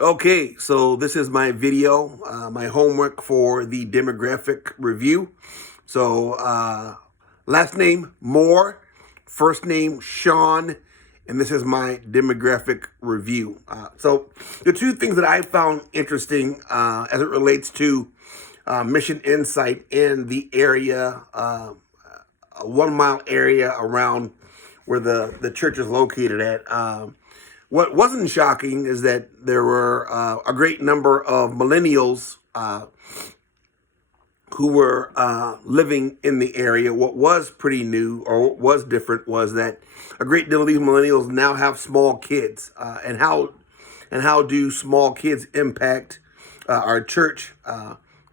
Okay, so this is my video, my homework for the demographic review. So, last name Moore, first name Sean, and this is my demographic review. So, the two things that I found interesting as it relates to Mission Insight in the area, a 1 mile area around where the church is located at. What wasn't shocking is that there were a great number of millennials who were living in the area. What was pretty new or what was different was that a great deal of these millennials now have small kids. And how do small kids impact our church?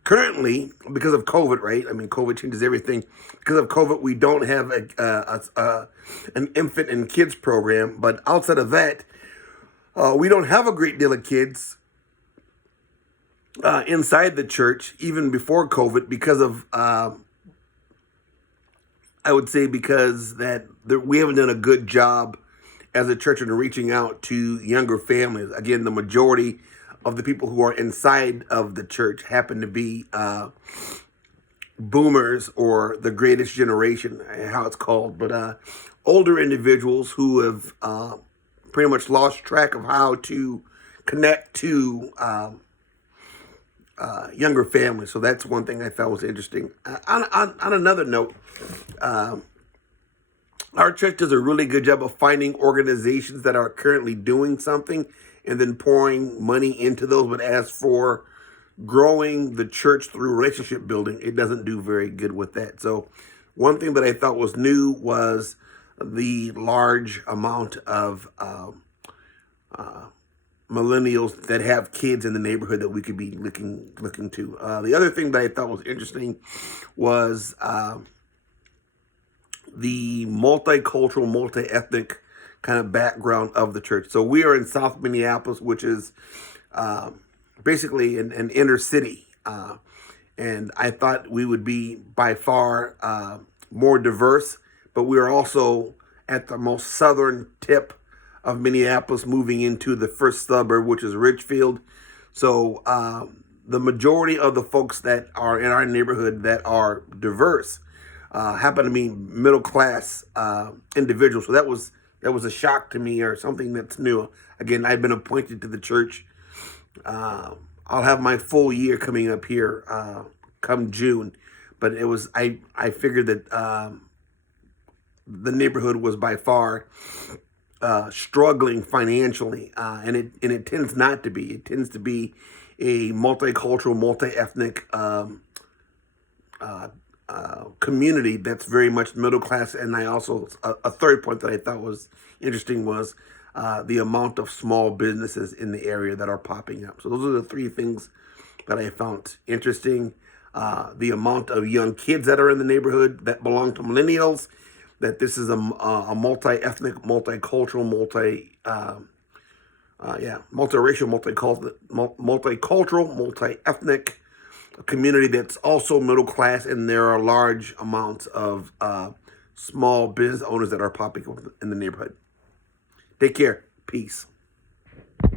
Currently, because of COVID, right? I mean, COVID changes everything. Because of COVID, we don't have an infant and kids program. But outside of that, we don't have a great deal of kids inside the church, even before COVID, because of, I would say, because we haven't done a good job as a church in reaching out to younger families. Again, the majority of the people who are inside of the church happen to be boomers, or the greatest generation, how it's called, but older individuals who have pretty much lost track of how to connect to younger families. So that's one thing I found was interesting. On another note, our church does a really good job of finding organizations that are currently doing something and then pouring money into those. But as for growing the church through relationship building, it doesn't do very good with that. So one thing that I thought was new was the large amount of millennials that have kids in the neighborhood that we could be looking to. The other thing that I thought was interesting was the multicultural, multi-ethnic kind of background of the church. So we are in South Minneapolis, which is basically an inner city. And I thought we would be by far more diverse, but we are also at the most southern tip of Minneapolis, moving into the first suburb, which is Ridgefield. So the majority of the folks that are in our neighborhood that are diverse happen to be middle class individuals. So that was a shock to me, or something that's new. Again, I've been appointed to the church. I'll have my full year coming up here come June, but I figured that the neighborhood was by far struggling financially, and it tends not to be. It tends to be a multicultural, multi-ethnic community that's very much middle class. And I also, a third point that I thought was interesting was the amount of small businesses in the area that are popping up. So those are the three things that I found interesting. The amount of young kids that are in the neighborhood that belong to millennials, that this is a multi-ethnic, multicultural, multiracial, multicultural, multi-ethnic community that's also middle class, and there are large amounts of small business owners that are popping up in the neighborhood. Take care. Peace.